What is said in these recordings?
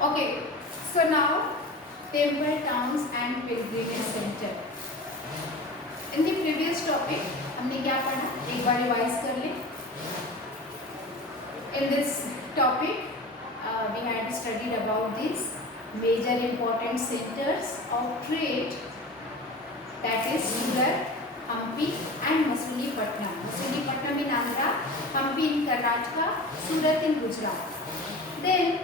Okay, so now temple towns and pilgrimage center. In the previous topic हमने क्या पढ़ा, एक बार रिवाइज कर लें. In this topic we had studied about these major important centers of trade, that is Surat, Hampi and Masulipatam. Masulipatam in Andhra, Hampi in Karnataka, Surat in Gujarat. Then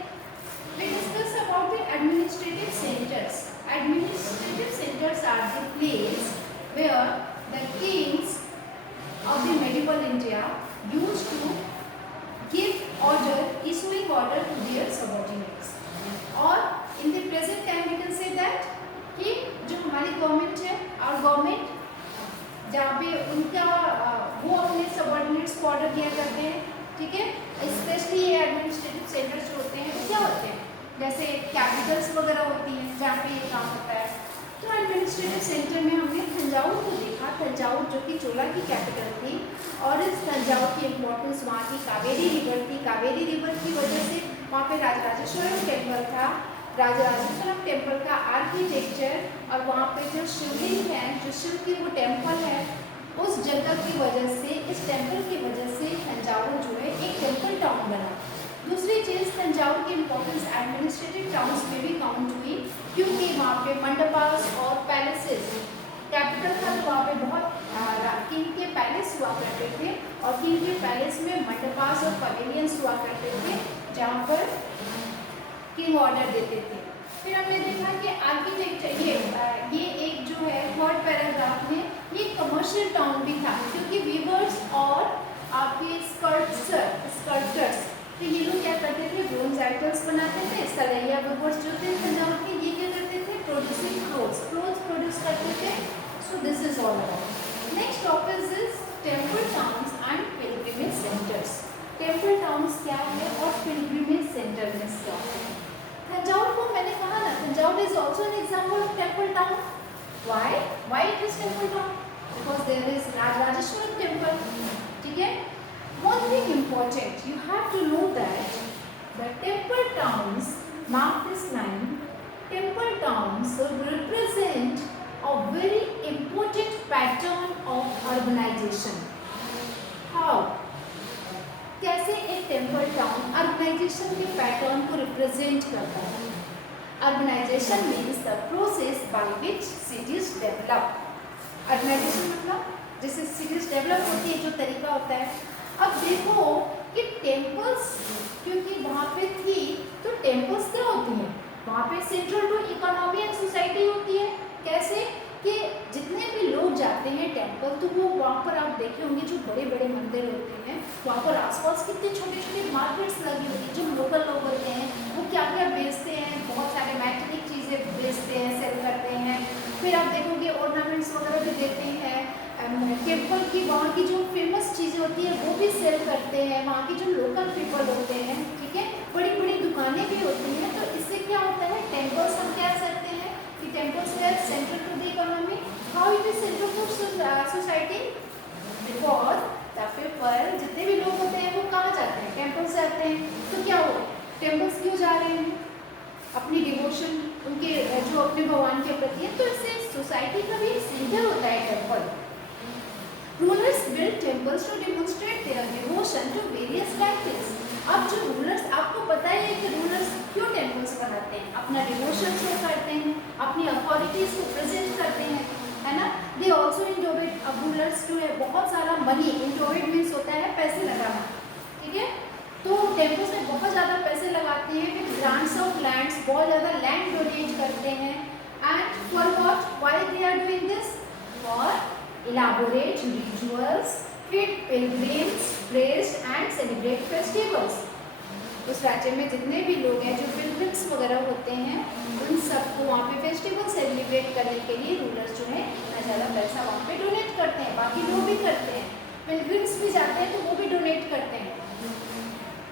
we discuss about the administrative centers. Administrative centers are the place where the kings of the medieval India used to give order, issuing order to their subordinates. और in the present time we can say that कि जो हमारी government है, our government, जहाँ पे उनका वो अपने सबऑर्डिनेट्स को ऑर्डर दिया करते हैं, ठीक है. स्पेशली ये एडमिनिस्ट्रेटिव सेंटर्स जो होते हैं वो क्या होते हैं, जैसे कैपिटल्स वगैरह होती हैं जहाँ पे ये काम होता है. तो एडमिनिस्ट्रेटिव सेंटर में हमने तंजावुर को देखा. तंजावुर जो कि चोला की कैपिटल थी, और इस तंजावुर की इम्पोर्टेंस वहाँ की कावेरी रिवर थी. कावेरी रिवर की वजह से वहाँ पे राजराजेश्वरम टेम्पल था. राजराजेश्वरम टेम्पल का आर्किटेक्चर और वहाँ पे जो शिवलिंग है, जो शिव की वो टेम्पल है, उस जगह की वजह से, इस टेम्पल की वजह से तंजावुर जो है एक टेम्पल टाउन बना. दूसरी चीज़, तंजावुर की इम्पोर्टेंस एडमिनिस्ट्रेटिव टाउन्स में भी काउंट हुई, क्योंकि वहाँ पे मंडपास और पैलेसेस, कैपिटल था तो वहाँ पे बहुत किंग के पैलेस हुआ करते थे, और किंग के पैलेस में मंडपास और पवेलियंस हुआ करते थे जहाँ पर किंग ऑर्डर देते थे. फिर हमने देखा कि आर्किटेक्चर, ये एक जो है थर्ड पैराग्राफ में, ये कमर्शियल टाउन भी था, क्योंकि वीवर्स और आपके स्कल्पचर्स, तो ये लोग क्या करते थे, ब्रोंज आइटम्स बनाते थे. सलैया वीवर्स जो थे तंजावुर के, ये क्या करते थे, प्रोड्यूसिंग क्लोथ्स प्रोड्यूस करते थे. So this is all about. Next topic is temple towns and pilgrimage centres. Temple towns क्या है और पिलग्रिमेज सेंटर क्या है. तंजावुर को मैंने कहा ना, Thanjavur is also an example of temple town. Why it is temple town? Because there is Rajarajeshwaram temple. ठीक है. One thing important, you have to know that the temple towns, mark this line, temple towns represent a very important pattern of urbanization. How? कैसे एक temple town urbanization के pattern को represent करता है. Urbanization means the process by which cities develop. Urbanization मतलब जैसे cities develop होती है, जो तरीका होता है. अब देखो कि टेम्पल्स क्योंकि वहाँ पे थी, तो टेम्पल्स क्या होती हैं, वहाँ पे central to economy and society होती है. कैसे कि जितने भी लोग जाते हैं टेम्पल, तो वो वहाँ पर आप देखे होंगे जो बड़े बड़े मंदिर होते हैं, वहाँ पर आसपास कितने छोटे छोटे मार्केट्स लगी होती हैं. जो लोकल लोग होते हैं वो क्या क्या बेचते हैं, बहुत सारे मैटेरियल चीज़ें बेचते हैं, सेल करते हैं. फिर आप देखोगे ऑर्नामेंट्स वगैरह भी देते हैं. टेम्पल की वहाँ की जो फेमस चीज़ें होती हैं वो भी सेल करते हैं, वहाँ के जो लोकल पीपल होते हैं. ठीक है. बड़ी बड़ी दुकानें भी होती हैं. तो इससे क्या होता है, टेम्पल्स हम कह सकते हैं कि temples are central to the economy. How it is central to society? Because the people, जितने भी लोग होते हैं वो कहाँ जाते हैं, टेम्पल से आते हैं. तो क्या हो, टेम्पल्स क्यों जा रहे हैं, अपनी डिवोशन उनके जो अपने भगवान के प्रति है. तो इससे सोसाइटी का भी सेंटर होता है temple. Rulers built temples to demonstrate their devotion to various deities. अब जो रूलर्स, आपको पता ही है कि रूलर्स क्यों टेम्पल्स बनाते हैं, अपना डिवोशन शो करते हैं, अपनी अथॉरिटीज को प्रेजेंट करते हैं, है ना. They also endowed. अब रूलर्स जो है बहुत सारा मनी, इंडोवेट मीन्स होता है पैसे लगाना. ठीक है. तो टेम्पल्स में बहुत ज़्यादा पैसे लगाते हैं. विद ग्रांट्स ऑफ लैंड्स, बहुत ज़्यादा लैंड डोनेट करते हैं. And for what, why they are doing this? For elaborate rituals, feed pilgrims, praise and celebrate festivals. उस राज्य में जितने भी लोग हैं जो पिलग्रिम्स वगैरह होते हैं, उन सबको वहाँ पे फेस्टिवल सेलिब्रेट करने के लिए रूलर्स जो है इतना ज़्यादा पैसा वहाँ पे डोनेट करते हैं. बाकी लोग भी करते हैं, पिलग्रिम्स भी जाते हैं तो वो भी डोनेट करते हैं.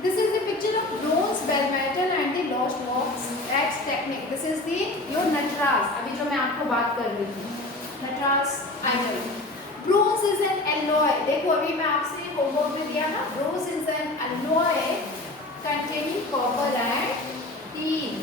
This is the picture of bronze bell metal and the lost works at technique. This is the your Nataraj, अभी जो मैं आपको बात कर रही थी, Nataraja idol. Bronze is an alloy. देखो अभी मैं आपसे होमवर्क में दिया ना, bronze is an alloy containing copper and tin.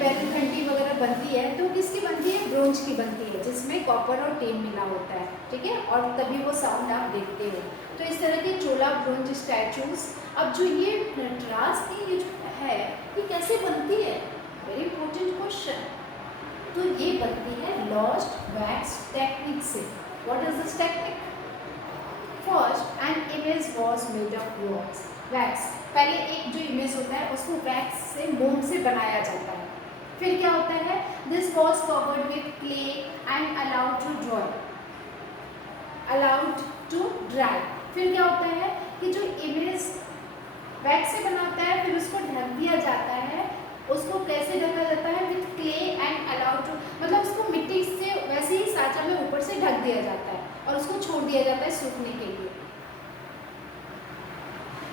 बैल घंटी वगैरह बनती है तो किसकी बनती है, ब्रोंज की बनती है, जिसमें कॉपर और टिन मिला होता है, ठीक है, और तभी वो साउंड आप देखते हो। तो इस तरह के चोला ब्रोंज स्टैचूज। अब जो ये नटराज की ये जो है ये कैसे बनती है, वेरी इंपॉर्टेंट क्वेश्चन। तो ये बनती है लॉस्ट वैक्स टेक्निक से। What is this technique? First an image was made of wax. पहले एक जो इमेज होता है उसको वैक्स से, मोम से बनाया जाता है। फिर क्या होता है, this was covered with clay and allowed to dry. फिर क्या होता है कि जो इमेज वैक्स से बनाता है फिर उसको ढक दिया जाता है। उसको कैसे ढका जाता है, with clay and allowed to, मतलब उसको मिट्टी से वैसे ही साँचा में ऊपर से ढक दिया जाता है और उसको छोड़ दिया जाता है सूखने के लिए।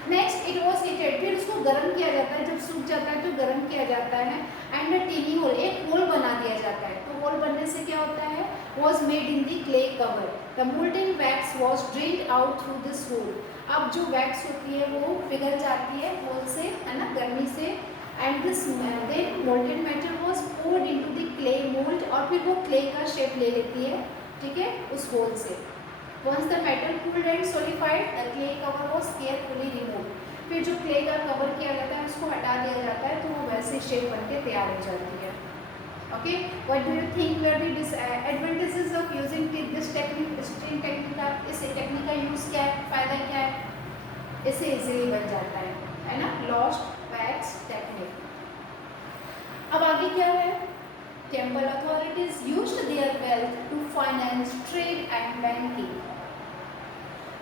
नेक्स्ट इट वॉज हीटेड, फिर उसको गर्म किया जाता है, जब सूख जाता है तो गर्म किया जाता है। एंड अ टिनी होल, एक होल बना दिया जाता है। तो होल बनने से क्या होता है, was made in the clay cover, the molten wax was drained out through this hole. अब जो वैक्स होती है वो पिघल जाती है होल से, है ना, गर्मी से। And this then molten matter was poured into the clay mould, और फिर वो क्ले का शेप ले लेती है, ठीक है, उस होल से। Once the metal cooled and solidified, the clay cover was carefully removed. फिर जो क्ले का कवर किया जाता है उसको हटा दिया जाता है तो वो वैसे शेप बनके तैयार हो जाती है। Okay, what do you think were the disadvantages of using this technique, string technique का, इस टेक्निक का यूज़ क्या है, फायदा क्या है? इससे इजीली बन जाता है ना, लॉस्ट वैक्स टेक्निक। अब आगे क्या है, temple authorities used their wealth to finance trade and banking.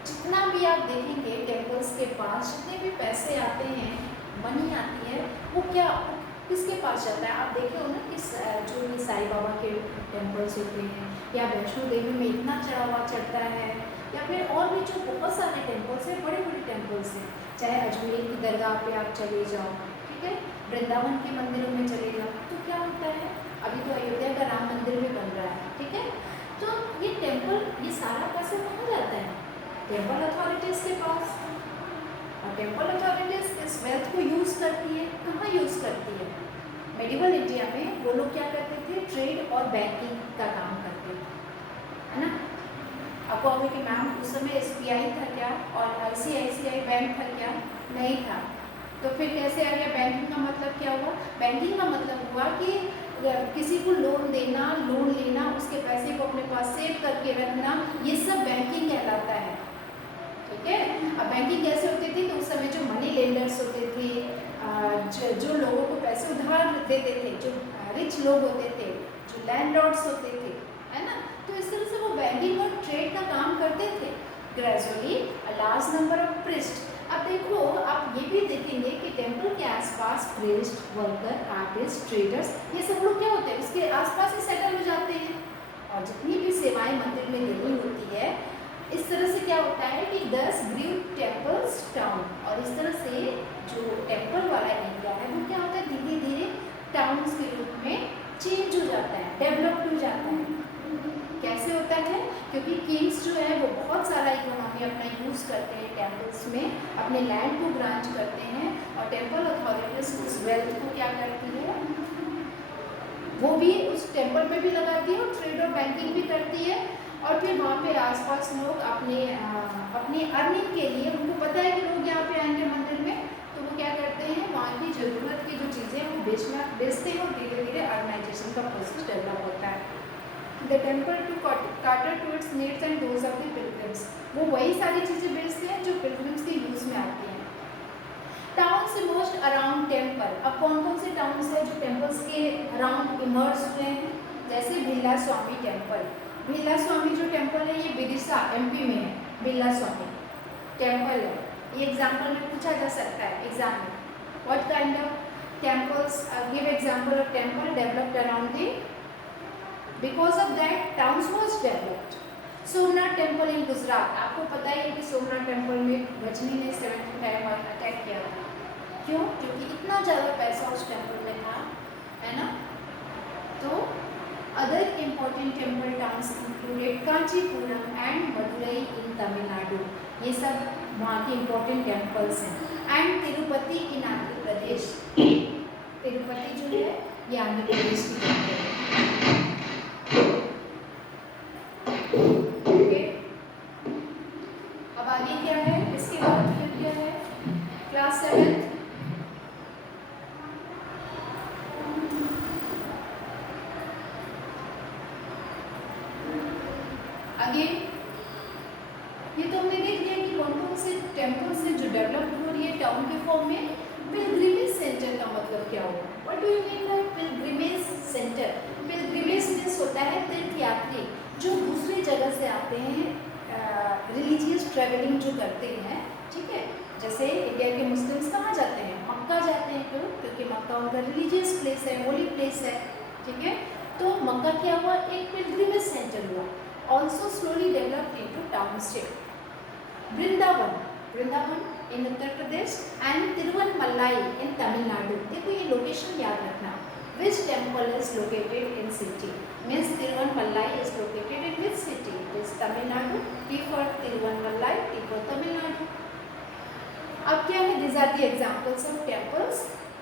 जितना भी आप देखेंगे टेम्पल्स के पास जितने भी पैसे आते हैं, मनी आती है, वो क्या किसके पास जाता है? आप देखे हो ना कि जो ये साईं बाबा के टेम्पल्स होते हैं या वैष्णो देवी में इतना चढ़ावा चढ़ता है, या फिर और भी जो बहुत सारे टेम्पल्स हैं, बड़े बड़े टेम्पल्स हैं, चाहे अजमेर की दरगाह पे आप चले जाओ, ठीक है, वृंदावन के मंदिरों में चले जाओ, तो क्या होता है, अभी तो अयोध्या का राम मंदिर भी बन रहा है, ठीक है, तो ये टेम्पल, ये सारा पैसा कहाँ जाता है? टेम्पल अथॉरिटीज के पास। और टेम्पल अथॉरिटीज इस वेल्थ को यूज़ करती है, कहाँ यूज़ करती है? मेडिवल इंडिया में वो लोग क्या करते थे, ट्रेड और बैंकिंग का काम करते थे, है ना। आपको आगे कि मैम उस समय SBI था क्या और ICICI बैंक था क्या? नहीं था। तो फिर कैसे आ गया? बैंकिंग का मतलब क्या हुआ? बैंकिंग का मतलब हुआ कि किसी को लोन देना, लोन लेना, उसके पैसे को अपने पास सेव करके रखना, ये सब बैंकिंग कहलाता है, ठीक है। अब बैंकिंग कैसे होती थी, तो उस समय जो मनी लेंडर्स होते थे, जो लोगों को पैसे उधार देते थे, जो रिच लोग होते थे, जो लैंडलॉर्ड्स होते थे, है ना, तो इस तरह से वो बैंकिंग और ट्रेड का काम करते थे। Gradually a large number of priest. अब देखो, आप ये भी देखेंगे कि टेम्पल के आसपास प्रीस्ट, वर्कर, आर्टिस्ट, ट्रेडर्स, ये सब लोग क्या होते हैं, उसके आसपास ही सेटल हो जाते हैं। और जितनी भी सेवाएं मंदिर में देनी होती है, इस तरह से क्या होता है कि 10 ग्रीव टेम्पल्स टाउन, और इस तरह से जो टेम्पल वाला एरिया है वो क्या होता है, धीरे धीरे टाउन्स के रूप में चेंज हो जाता है, डेवलप हो जाता है। कैसे होता है? क्योंकि किंग्स जो है वो बहुत सारा इकोनॉमी अपना यूज़ करते हैं टेम्पल्स में, अपने लैंड को ग्रांट करते हैं, और टेम्पल अथॉरिटीज उस वेल्थ को क्या करती है, वो भी उस टेम्पल में भी लगाती है और ट्रेड और बैंकिंग भी करती है। और फिर वहाँ पे आसपास लोग अपने अर्निंग के लिए, उनको पता है कि लोग यहाँ पे आएंगे मंदिर में, तो वो क्या करते हैं, वहाँ की ज़रूरत की जो चीज़ें हैं वो बेचते हैं, और धीरे धीरे अर्गनाइजेशन का प्रोसेस डेवलप होता है। The temple to cater to its needs and those of the pilgrims, वो वही सारी चीज़ें बेचते हैं जो पिलग्रिम्स के यूज़ में आती हैं। Towns emerged around temple. अब कौन कौन से टाउन्स हैं जो टेम्पल्स के अराउंड इमर्ज हुए हैं? जैसे बिरला स्वामी टेम्पल। बिरला स्वामी जो टेम्पल है ये विदिशा MP में है, बिरला स्वामी टेम्पल है। ये एग्जाम्पल में पूछा जा सकता है एग्जाम में, what kind of temples, give example of temple developed around the, because of that towns was developed. Somnath temple in Gujarat, आपको पता ही है कि सोमनाथ टेम्पल में गजनी ने 75 बार अटैक किया था। क्यों? क्योंकि इतना ज़्यादा पैसा उस टेम्पल में था, है ना। तो other important temple towns included Kanchipuram and Madurai in Tamil Nadu, ये सब वहाँ के इम्पोर्टेंट टेम्पल्स हैं। एंड तिरुपति इन आंध्र प्रदेश, तिरुपति जो है ये आंध्र प्रदेश की कैपिटल है। ओके, अब आगे क्या है, इसके बाद फिर क्या है, क्लास 7 आगे ये तो हमने देख लिया कि कौन कौन से टेम्पल से जो डेवलप हो रही है टाउन के फॉर्म में। पिलग्रिमेज सेंटर का मतलब क्या होगा, what do you mean by pilgrimage centre? Pilgrimage means होता है तीर्थयात्री जो दूसरी जगह से आते हैं, रिलीजियस ट्रैवलिंग जो करते हैं, ठीक है। जैसे इंडिया के मुस्लिम्स कहाँ जाते हैं, मक्का जाते हैं, क्यों? क्योंकि मक्का उनका रिलीजियस प्लेस है, होली प्लेस है, ठीक है। तो मक्का क्या हुआ, एक पिलग्रिमेज सेंटर हुआ, also slowly developed into town state. Vrindavan in Uttar Pradesh and Tiruvannamalai in Tamil Nadu. देखो ये लोकेशन याद रखना, which temple is located in city, means Tiruvannamalai is located in which city, is Tamil Nadu, T for Tiruvannamalai, T for Tamil Nadu. अब क्या है, these are the examples of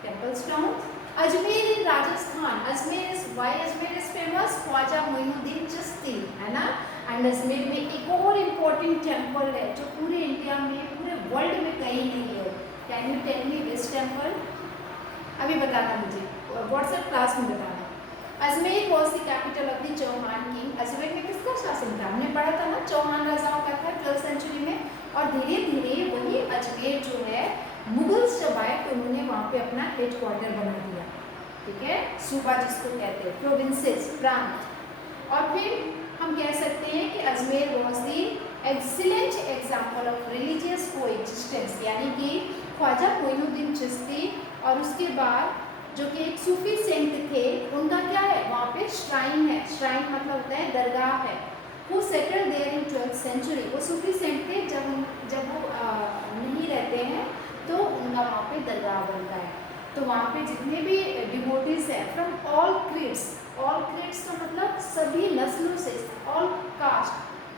temples towns। Ajmer in Rajasthan, Ajmer is, why Ajmer is famous, Khwaja Moinuddin Chishti, है ना। And Ajmer में एक और इम्पोर्टेंट टेम्पल है जो पूरे इंडिया में, पूरे वर्ल्ड में कहीं नहीं है। Can you tell me which temple? अभी बताना मुझे, व्हाट्सएप क्लास में बताना। Ajmer was the capital of the Chauhan king. Ajmer में किसका शासन था, हमने पढ़ा था ना, चौहान राजाओं का था 12th सेंचुरी में। और धीरे धीरे वही अजमेर जो है, मुगल्स जब आए तो उन्होंने वहाँ पे अपना हेड क्वार्टर बना दिया, ठीक है, सूबा जिसको कहते हैं, प्रोविंसेस, प्रांत। और फिर हम कह सकते हैं कि Ajmer was the excellent example of religious coexistence, यानी कि ख्वाजा मोइनुद्दीन चिश्ती और उसके बाद जो कि एक सूफी सेंट थे, उनका क्या है, वहाँ पे श्राइन है, श्राइन मतलब होता है दरगाह है, वो settle there in 12th century. वो सूफी सेंट थे, जब वो नहीं रहते हैं तो उनका वहाँ पे दरगाह बनता है। तो वहाँ पे जितने भी डिवोटीज हैं फ्रॉम ऑल क्रीड्स का मतलब सभी नस्लों से, ऑल कास्ट,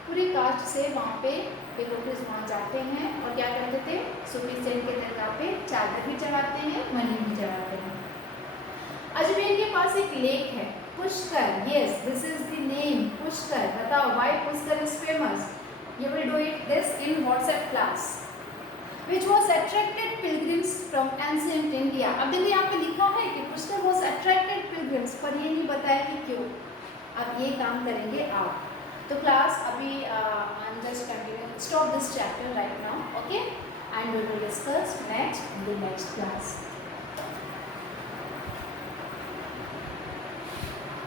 पूरी कास्ट से वहाँ पे डिवोटीज वहाँ जाते हैं और क्या करते थे, सूफी सेंट के दरगाह पे चादर भी चढ़ाते हैं, मनी भी चढ़ाते हैं। अजमेर के पास एक लेक है, Pushkar, yes this is the name, Pushkar. बताओ why Pushkar is famous, you will do it this in WhatsApp class. which was attracted pilgrims from ancient India। अब देखिए यहाँ पे लिखा है कि पुष्कर was attracted pilgrims, पर ये नहीं बताया कि क्यों। अब ये काम करेंगे आप। तो क्लास अभी I'm just continuing, stop this chapter right now, okay, and we will discuss next in the next class।